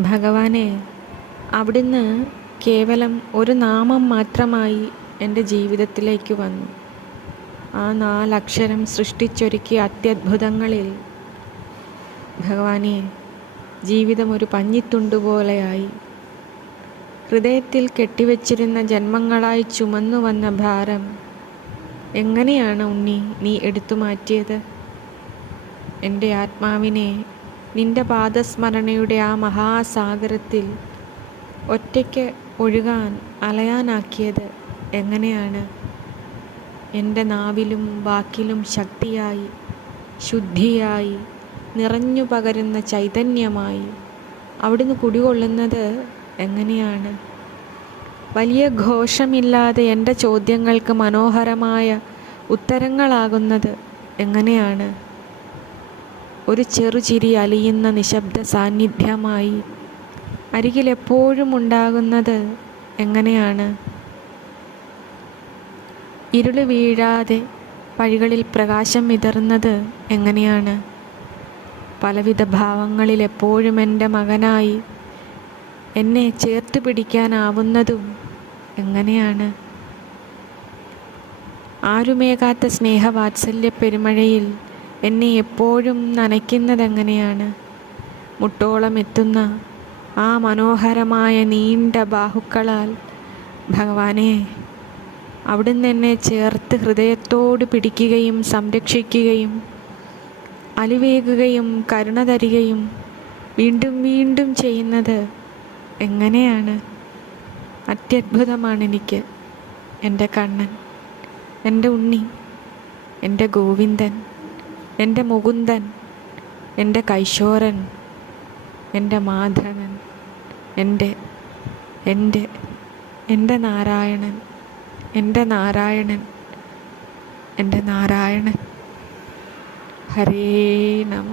ഭഗവാനെ അവിടുന്ന് കേവലം ഒരു നാമം മാത്രമായി എന്റെ ജീവിതത്തിലേക്ക് വന്നു. ആ നാലക്ഷരം സൃഷ്ടിച്ചൊരുക്കിയ അത്യത്ഭുതങ്ങളിൽ ഭഗവാനെ ജീവിതം ഒരു പഞ്ഞിത്തുണ്ട് പോലെയായി. ഹൃദയത്തിൽ കെട്ടിവെച്ചിരുന്ന ജന്മങ്ങളായി ചുമന്നു വന്ന ഭാരം എങ്ങനെയാണ് ഉണ്ണി നീ എടുത്തു മാറ്റിയത്? എന്റെ ആത്മാവിനെ നിന്റെ പാദസ്മരണയുടെ ആ മഹാസാഗരത്തിൽ ഒറ്റയ്ക്ക് ഒഴുകാൻ അലയാനാക്കിയത് എങ്ങനെയാണ്? എന്റെ നാവിലും വാക്കിലും ശക്തിയായി ശുദ്ധിയായി നിറഞ്ഞു പകരുന്ന ചൈതന്യമായി അവിടുന്ന് കുടികൊള്ളുന്നത് എങ്ങനെയാണ്? വലിയ ഘോഷമില്ലാതെ എന്റെ ചോദ്യങ്ങൾക്ക് മനോഹരമായ ഉത്തരങ്ങളാകുന്നത് എങ്ങനെയാണ്? ഒരു ചെറുചിരി അലിയുന്ന നിശബ്ദ സാന്നിധ്യമായി. അരികിലെപ്പോഴും ഉണ്ടാകുന്നത് എങ്ങനെയാണ്? ഇരുൾ വീഴാതെ വഴികളിൽ പ്രകാശം വിതറുന്നത് എങ്ങനെയാണ്? പലവിധ ഭാവങ്ങളിൽ എപ്പോഴും എന്റെ മകനായി എന്നെ ചേർത്ത് പിടിക്കാനാവുന്നതും എങ്ങനെയാണ്? ആരുമേകാത്ത സ്നേഹവാത്സല്യ പെരുമഴയിൽ എന്നെ എപ്പോഴും നനയ്ക്കുന്നതെങ്ങനെയാണ്? മുട്ടോളം എത്തുന്ന ആ മനോഹരമായ നീണ്ട ബാഹുക്കളാൽ ഭഗവാനെ അവിടുന്ന് എന്നെ ചേർത്ത് ഹൃദയത്തോട് പിടിക്കുകയും സംരക്ഷിക്കുകയും അലിവേകുകയും കരുണ തരികയും വീണ്ടും വീണ്ടും ചെയ്യുന്നത് എങ്ങനെയാണ്? അത്യത്ഭുതമാണ് എനിക്ക്. എന്റെ കണ്ണൻ എന്റെ ഉണ്ണി എന്റെ ഗോവിന്ദൻ. എന്റെ മുകുന്ദൻ എന്റെ കൈശോരൻ എന്റെ മാധവൻ എന്റെ എന്റെ എന്റെ നാരായണൻ എന്റെ നാരായണൻ എന്റെ നാരായണൻ. ഹരേ നമ.